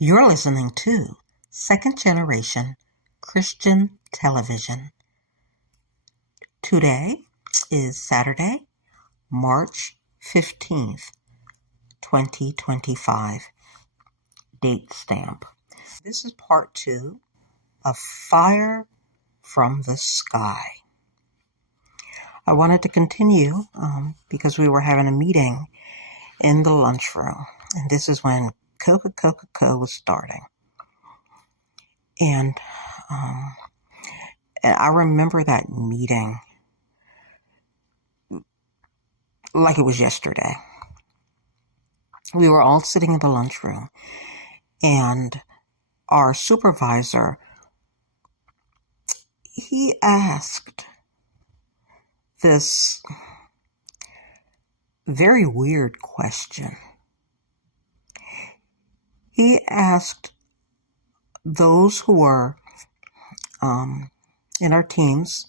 You're listening to Second Generation Christian Television. Today is Saturday, March 15th, 2025. Date stamp. This is part 2 of Fire from the Sky. I wanted to continue because we were having a meeting in the lunchroom, and this is when Coca-Cola was starting. And I remember that meeting like it was yesterday. We were all sitting in the lunchroom, and our supervisor, he asked this very weird question. He asked those who were in our teams,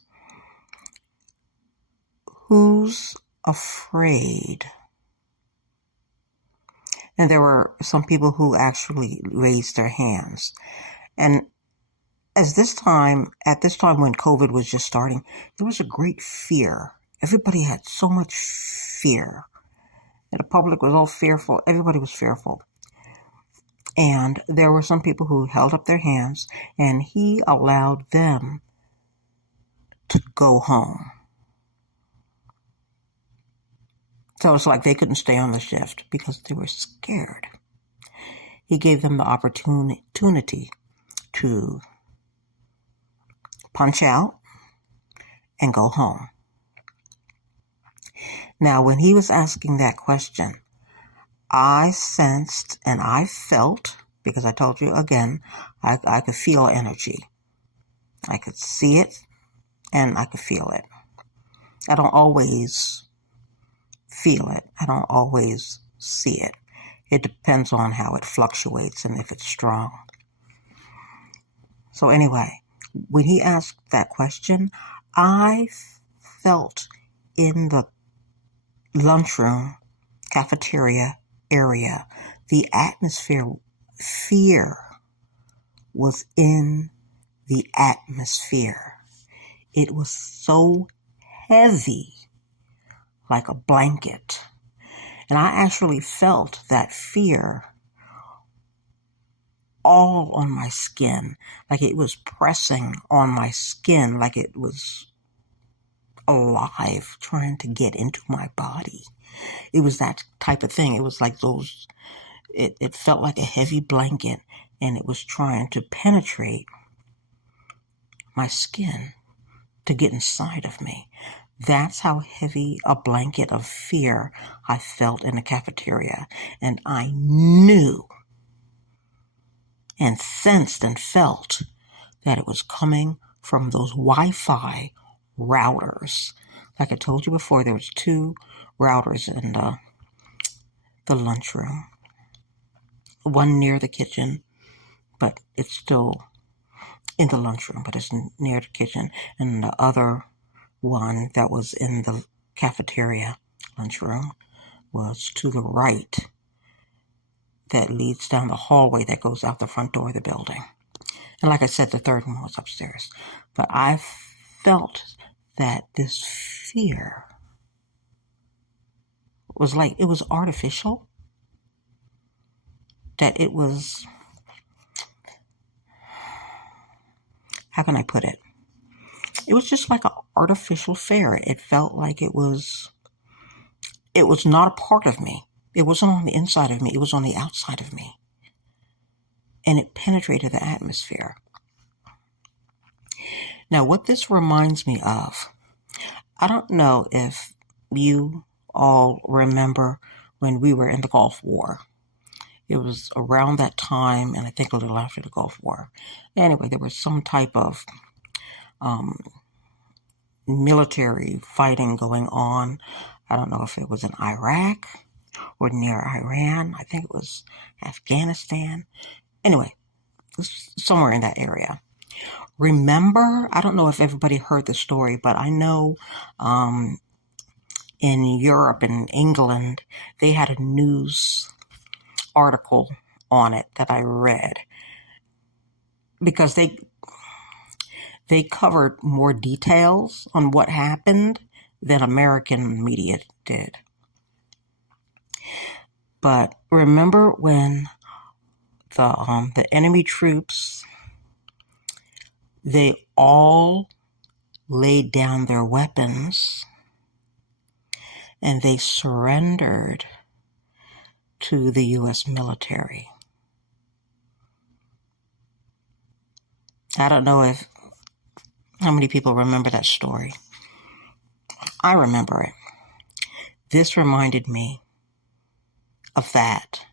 who's afraid? And there were some people who actually raised their hands. And at this time when COVID was just starting, there was a great fear. Everybody had so much fear. And the public was all fearful. Everybody was fearful. And there were some people who held up their hands, and he allowed them to go home. So it's like they couldn't stay on the shift because they were scared. He gave them the opportunity to punch out and go home. Now, when he was asking that question, I sensed and I felt, because I told you again, I could feel energy. I could see it and I could feel it. I don't always feel it. I don't always see it. It depends on how it fluctuates and if it's strong. So anyway, when he asked that question, I felt in the lunchroom, cafeteria area, the atmosphere, fear was in the atmosphere. It was so heavy, like a blanket. And I actually felt that fear all on my skin, like it was pressing on my skin, like it was alive, trying to get into my body. It was that type of thing. It was like it felt like a heavy blanket, and it was trying to penetrate my skin to get inside of me. That's how heavy a blanket of fear I felt in the cafeteria. And I knew and sensed and felt that it was coming from those Wi-Fi routers. Like I told you before, there was 2 routers in the lunchroom. One near the kitchen, but it's still in the lunchroom, but it's near the kitchen. And the other one that was in the cafeteria lunchroom was to the right, that leads down the hallway that goes out the front door of the building. And like I said, the third one was upstairs. But I felt that this fear was like, it was artificial, that it was, how can I put it? It was just like an artificial fear. It felt like it was not a part of me. It wasn't on the inside of me. It was on the outside of me. And it penetrated the atmosphere. Now, what this reminds me of, I don't know if you all remember when we were in the Gulf War. It was around that time, and I think a little after the Gulf War. Anyway, there was some type of military fighting going on. I don't know if it was in Iraq or near Iran. I think it was Afghanistan. Anyway, somewhere in that area. Remember, I don't know if everybody heard the story, but I know in Europe and England, they had a news article on it that I read, because they covered more details on what happened than American media did. But remember when the enemy troops, they all laid down their weapons and they surrendered to the U.S. military. I don't know how many people remember that story. I remember it. This reminded me of that,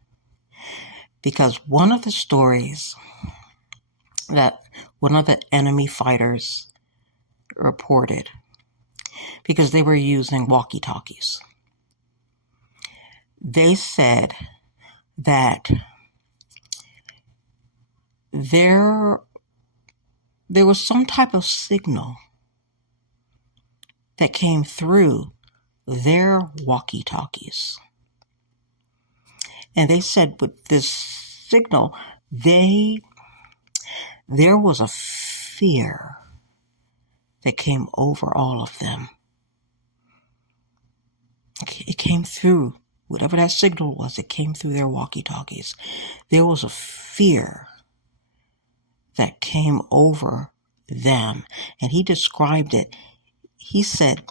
because one of the stories that one of the enemy fighters reported, because they were using walkie-talkies, they said that there was some type of signal that came through their walkie-talkies. And they said with this signal, there was a fear that came over all of them. It came through, whatever that signal was, it came through their walkie-talkies. There was a fear that came over them. And he described it. He said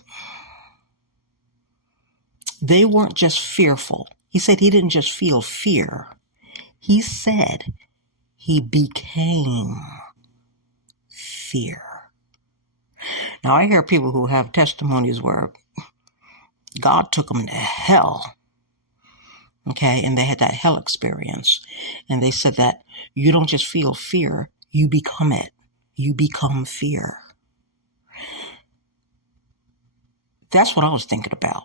they weren't just fearful. He said he didn't just feel fear. He said he became fear. Now, I hear people who have testimonies where God took them to hell, okay, and they had that hell experience. And they said that you don't just feel fear, you become it. You become fear. That's what I was thinking about.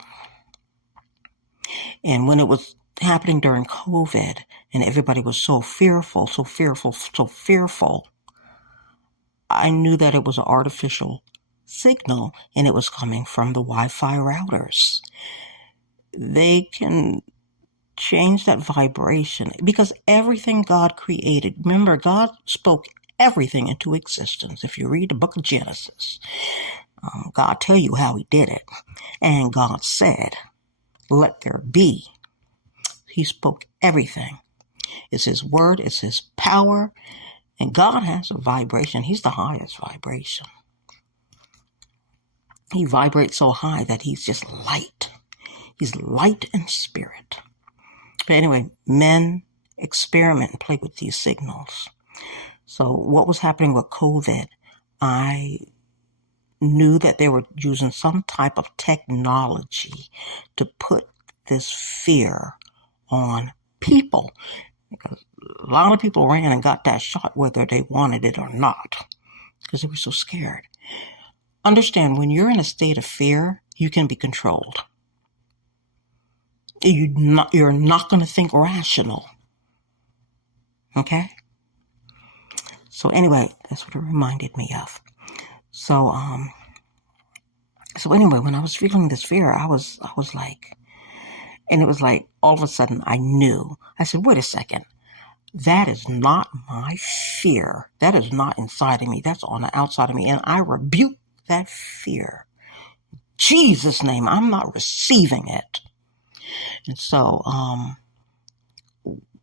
And when it was happening during COVID and everybody was so fearful, I knew that it was an artificial signal and it was coming from the Wi-Fi routers. They can change that vibration because everything God created, remember, God spoke everything into existence. If you read the book of Genesis, God tell you how he did it. And God said, let there be. He spoke everything. It's his word, it's his power, and God has a vibration. He's the highest vibration. He vibrates so high that he's just light. He's light in spirit. But anyway, men experiment and play with these signals. So what was happening with COVID, I knew that they were using some type of technology to put this fear on people. Because a lot of people ran and got that shot whether they wanted it or not, because they were so scared. Understand, when you're in a state of fear, you can be controlled. You're not going to think rational. Okay? So anyway, that's what it reminded me of. So anyway, when I was feeling this fear, I was like, and it was like, all of a sudden I knew. I said, wait a second. That is not my fear. That is not inside of me. That's on the outside of me. And I rebuke that fear. Jesus' name, I'm not receiving it. And so,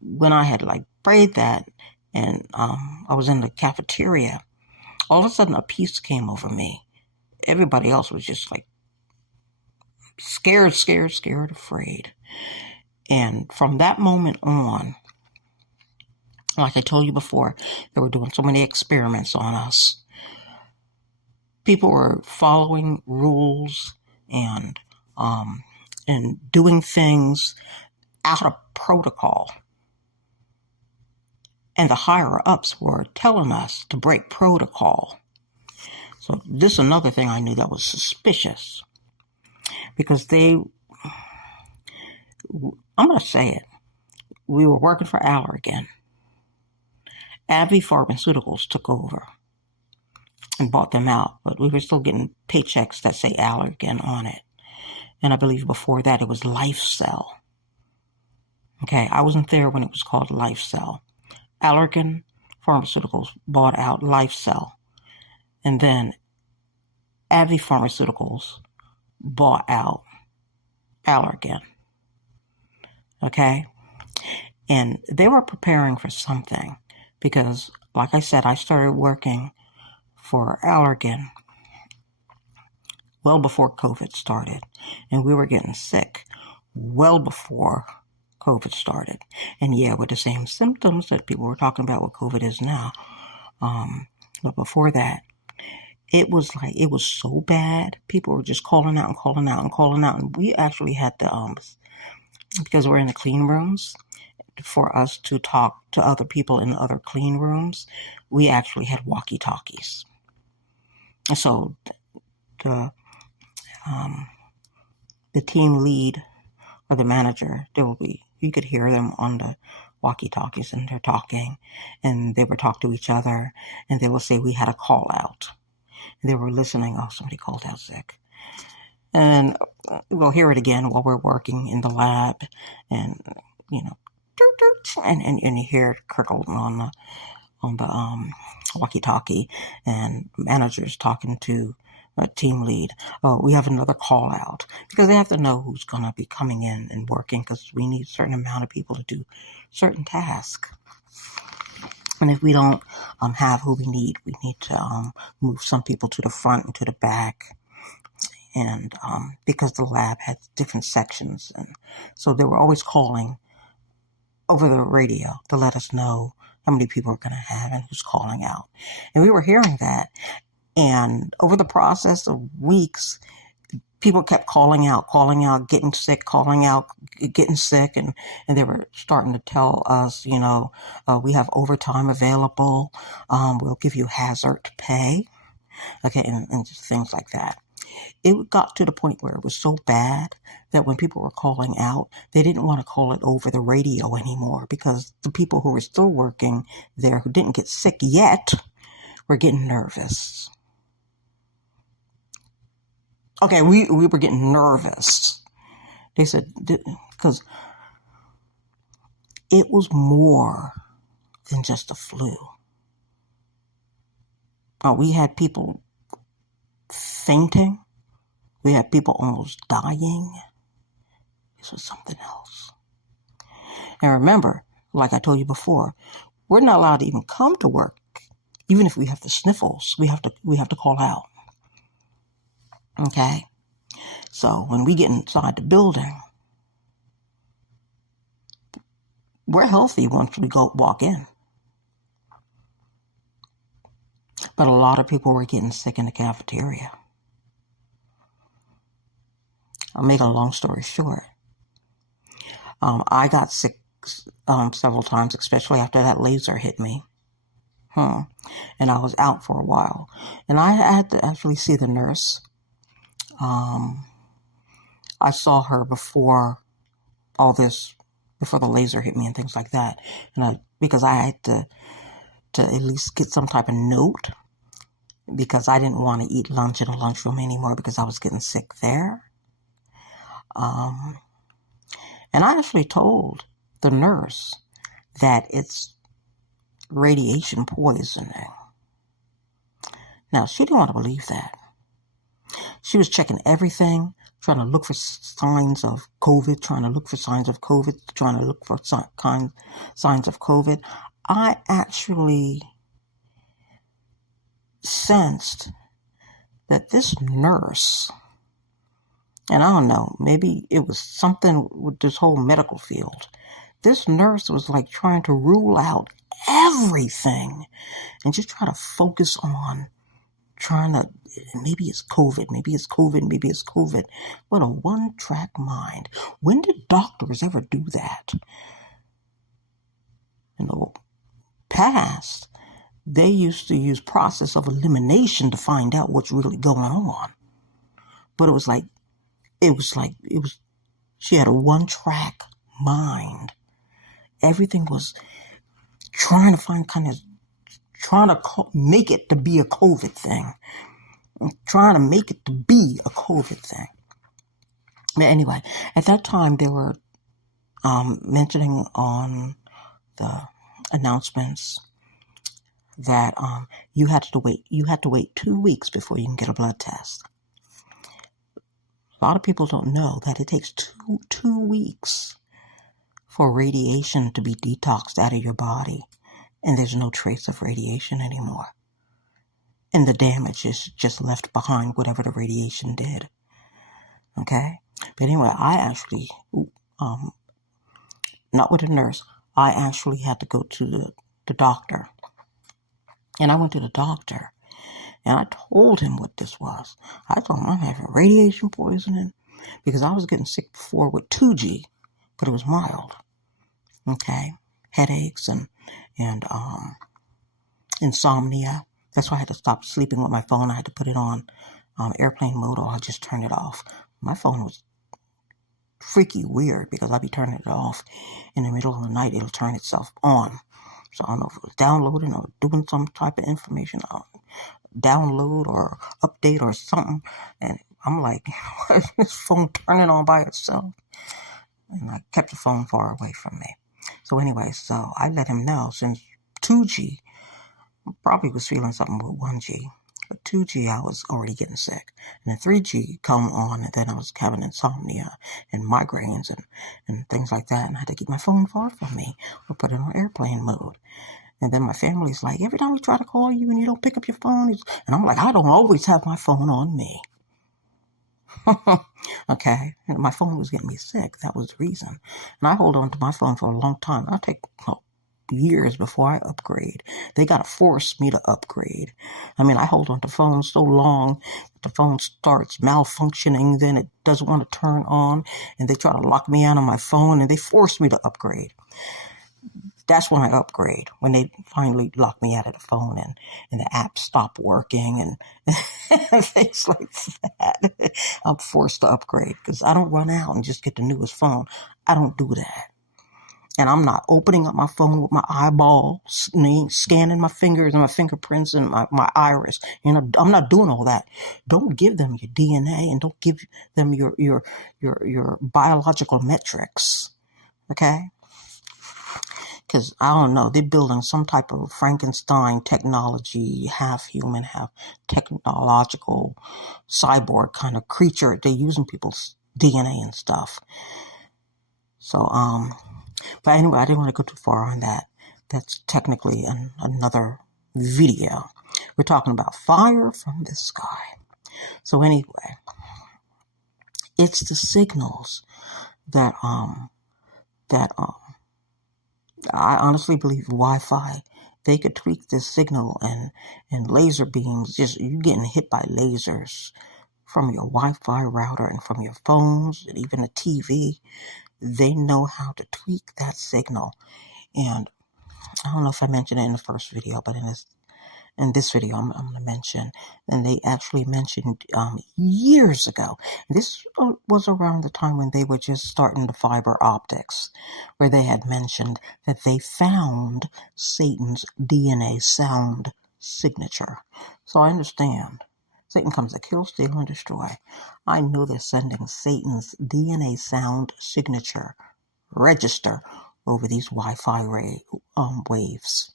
when I had prayed that and, I was in the cafeteria, all of a sudden a peace came over me. Everybody else was just scared, afraid. And from that moment on, like I told you before, they were doing so many experiments on us. People were following rules and doing things out of protocol. And the higher ups were telling us to break protocol. So this is another thing I knew that was suspicious. Because I'm going to say it, we were working for Allergan. AbbVie Pharmaceuticals took over and bought them out, but we were still getting paychecks that say Allergan on it. And I believe before that it was LifeCell. Okay, I wasn't there when it was called LifeCell. Allergan Pharmaceuticals bought out LifeCell, and then AbbVie Pharmaceuticals bought out Allergan. Okay, and they were preparing for something because, like I said, I started working for Allergan well before COVID started, and we were getting sick well before COVID started. And yeah, with the same symptoms that people were talking about what COVID is now. But before that, it was so bad. People were just calling out and calling out and calling out. And we actually had to, because we're in the clean rooms, for us to talk to other people in the other clean rooms, we actually had walkie-talkies. So the team lead or the manager, you could hear them on the walkie-talkies, and they're talking, and they would talk to each other, and they will say we had a call out. And they were listening. Oh, somebody called out sick. And we'll hear it again while we're working in the lab, and and you hear it crackle on the walkie-talkie, and managers talking to a team lead. Oh, we have another call out, because they have to know who's going to be coming in and working, because we need a certain amount of people to do certain tasks. And if we don't have who we need to move some people to the front and to the back. And because the lab had different sections, and so they were always calling over the radio to let us know how many people we're going to have and who's calling out. And we were hearing that. And over the process of weeks, people kept calling out, getting sick, calling out, getting sick. And they were starting to tell us, we have overtime available. We'll give you hazard pay. Okay, and just things like that. It got to the point where it was so bad that when people were calling out, they didn't want to call it over the radio anymore, because the people who were still working there who didn't get sick yet were getting nervous. Okay, we were getting nervous. They said, because it was more than just a flu. We had people fainting. We had people almost dying. This was something else. And remember, like I told you before, we're not allowed to even come to work. Even if we have the sniffles, we have to call out. Okay? So when we get inside the building, we're healthy once we walk in. But a lot of people were getting sick in the cafeteria. I'll make a long story short. I got sick several times, especially after that laser hit me. And I was out for a while. And I had to actually see the nurse. I saw her before all this, before the laser hit me and things like that. And because I had to at least get some type of note, because I didn't want to eat lunch in a lunchroom anymore because I was getting sick there. And I actually told the nurse that it's radiation poisoning. Now, she didn't want to believe that. She was checking everything, trying to look for signs of COVID, trying to look for signs of COVID. I actually sensed that this nurse, and I don't know, maybe it was something with this whole medical field. This nurse was like trying to rule out everything and just try to focus on maybe it's COVID. What a one-track mind. When did doctors ever do that? In the past, they used to use process of elimination to find out what's really going on. But she had a one-track mind. Everything was trying to make it to be a COVID thing. Trying to make it to be a COVID thing. But anyway, at that time, there were mentioning on the announcements that you had to wait 2 weeks before you can get a blood test. A lot of people don't know that it takes two weeks for radiation to be detoxed out of your body, and there's no trace of radiation anymore. And the damage is just left behind whatever the radiation did. Okay? But anyway, I actually, not with a nurse, I actually had to go to the doctor. And I went to the doctor, and I told him what this was. I told him I'm having radiation poisoning because I was getting sick before with 2G, but it was mild. Okay? Headaches and insomnia. That's why I had to stop sleeping with my phone. I had to put it on airplane mode, or I just turn it off. My phone was freaky weird because I'd be turning it off in the middle of the night. It'll turn itself on. So I don't know if it was downloading or doing some type of information, download or update or something. And I'm like, why is this phone turning on by itself? And I kept the phone far away from me. So anyway, so I let him know since 2G, probably was feeling something with 1G. But 2G, I was already getting sick. And then 3G come on, and then I was having insomnia and migraines and things like that. And I had to keep my phone far from me or put it on airplane mode. And then my family's like, every time we try to call you and you don't pick up your phone. And I'm like, I don't always have my phone on me. Okay? And my phone was getting me sick. That was the reason. And I hold on to my phone for a long time. I take years before I upgrade. They got to force me to upgrade. I mean, I hold on to phones so long, the phone starts malfunctioning, then it doesn't want to turn on, and they try to lock me out of my phone, and they force me to upgrade. That's when I upgrade, when they finally lock me out of the phone and the app stop working and things like that. I'm forced to upgrade because I don't run out and just get the newest phone. I don't do that. And I'm not opening up my phone with my eyeball, scanning my fingers and my fingerprints and my iris. You know, I'm not doing all that. Don't give them your DNA and don't give them your biological metrics. Okay? Because, I don't know, they're building some type of Frankenstein technology, half human, half technological cyborg kind of creature. They're using people's DNA and stuff. So, but anyway, I didn't want to go too far on that. That's technically another video. We're talking about fire from the sky. So anyway, it's the signals that I honestly believe Wi-Fi, they could tweak this signal and laser beams, just you getting hit by lasers from your Wi-Fi router and from your phones and even a TV. They know how to tweak that signal. And I don't know if I mentioned it in the first video, but in this video, I'm going to mention, and they actually mentioned years ago. This was around the time when they were just starting the fiber optics, where they had mentioned that they found Satan's DNA sound signature. So I understand. Satan comes to kill, steal, and destroy. I know they're sending Satan's DNA sound signature register over these Wi-Fi waves.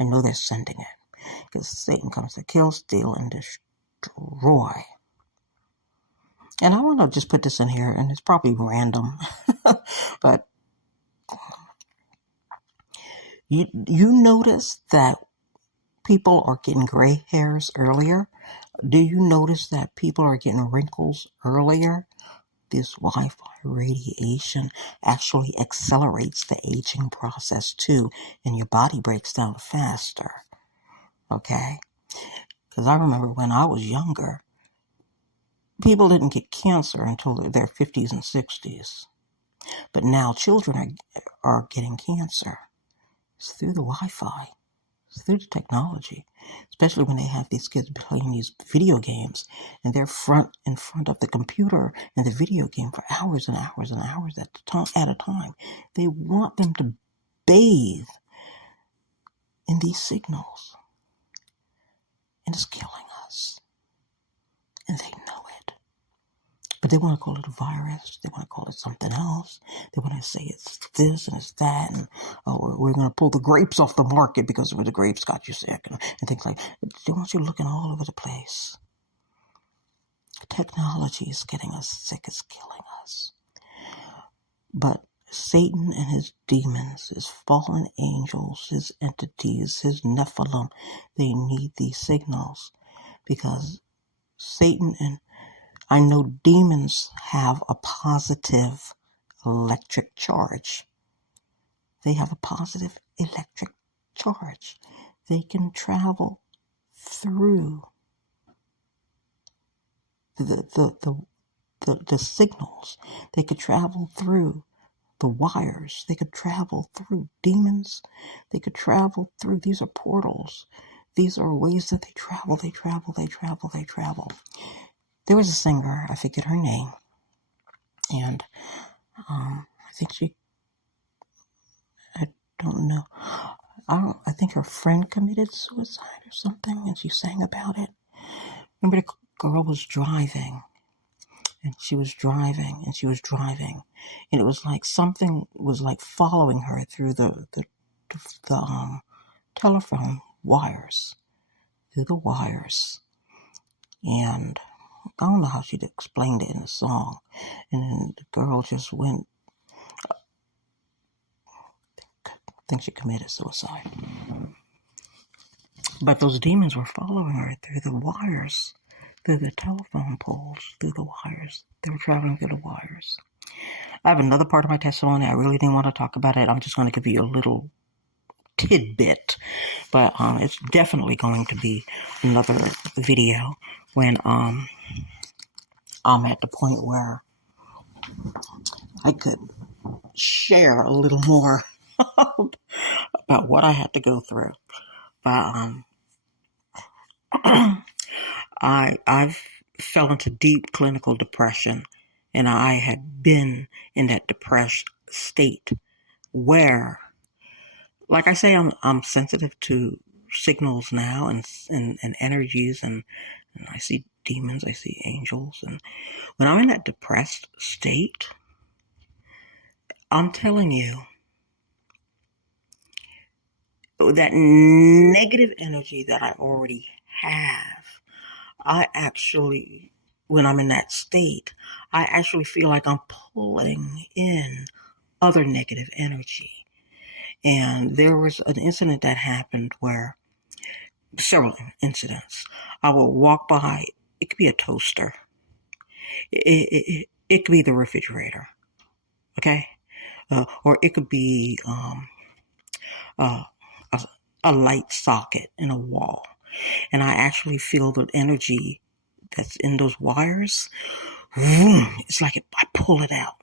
I know they're sending it. Because Satan comes to kill, steal, and destroy. And I want to just put this in here, and it's probably random, but you notice that people are getting gray hairs earlier? Do you notice that people are getting wrinkles earlier? This Wi-Fi radiation actually accelerates the aging process too, and your body breaks down faster. Okay? Because I remember when I was younger, people didn't get cancer until their 50s and 60s. But now children are getting cancer. It's through the Wi-Fi. It's through the technology. Especially when they have these kids playing these video games and they're in front of the computer and the video game for hours and hours and hours at a time. They want them to bathe in these signals. And it's killing us. And they know it. But they want to call it a virus. They want to call it something else. They want to say it's this and it's that. And we're going to pull the grapes off the market because the grapes got you sick and things like that. They want you looking all over the place. Technology is getting us sick. It's killing us. But Satan and his demons, his fallen angels, his entities, his Nephilim, they need these signals because Satan and I know demons have a positive electric charge. They have a positive electric charge. They can travel through the signals. They could travel through the wires. They could travel through demons. They could travel through. These are portals. These are ways that they travel. They travel. There was a singer, I forget her name, and I don't know. I think her friend committed suicide or something, and she sang about it. Remember, the girl was driving, and she was driving, and it was like something was like following her through the telephone wires, and I don't know how she'd explained it in the song. And then the girl just went, I think she committed suicide. But those demons were following her through the wires, through the telephone poles, through the wires. They were traveling through the wires. I have another part of my testimony. I really didn't want to talk about it. I'm just going to give you a little tidbit. But it's definitely going to be another video when I'm at the point where I could share a little more about what I had to go through. But I've fell into deep clinical depression, and I had been in that depressed state where, like I say, I'm sensitive to signals now and energies, and I see demons, I see angels, and when I'm in that depressed state, I'm telling you, that negative energy that I already have, I actually, when I'm in that state, I actually feel like I'm pulling in other negative energy. And there was an incident that happened where, several incidents, I will walk by, it could be a toaster, it could be the refrigerator, okay? Or it could be a light socket in a wall. And I actually feel the energy that's in those wires. It's like I pull it out.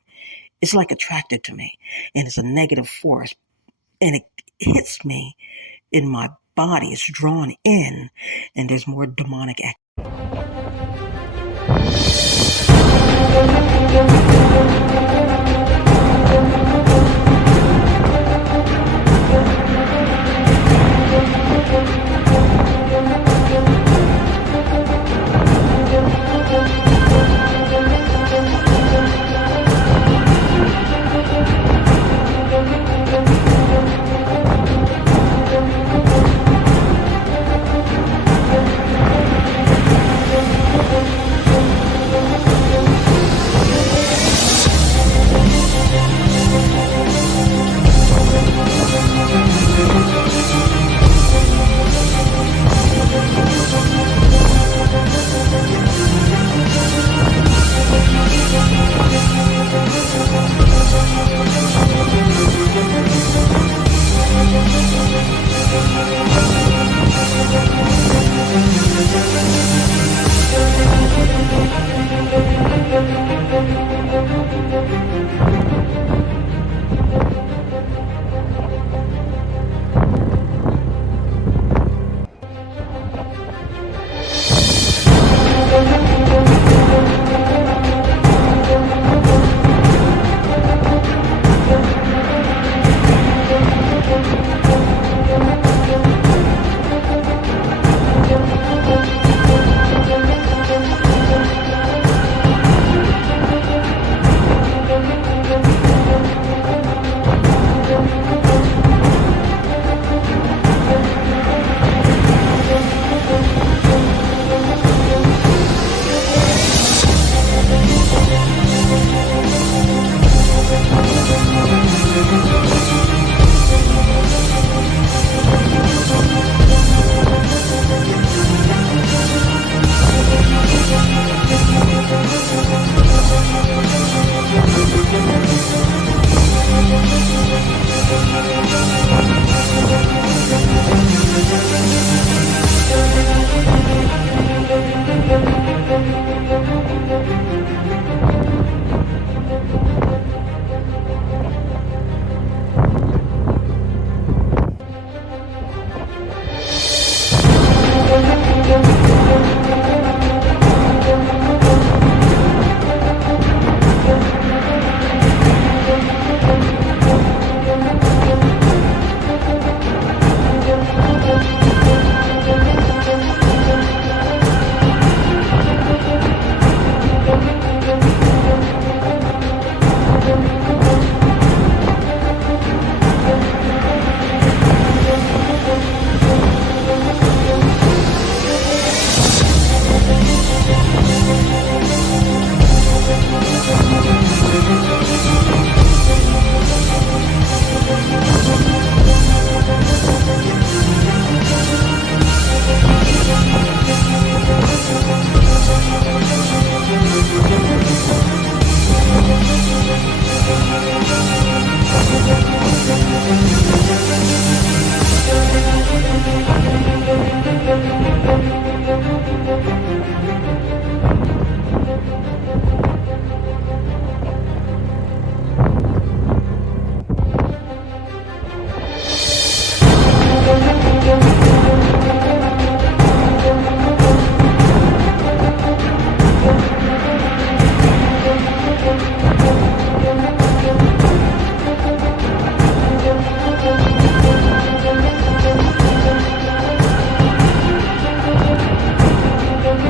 It's like attracted to me. And it's a negative force. And it hits me in my body. It's drawn in. And there's more demonic activity.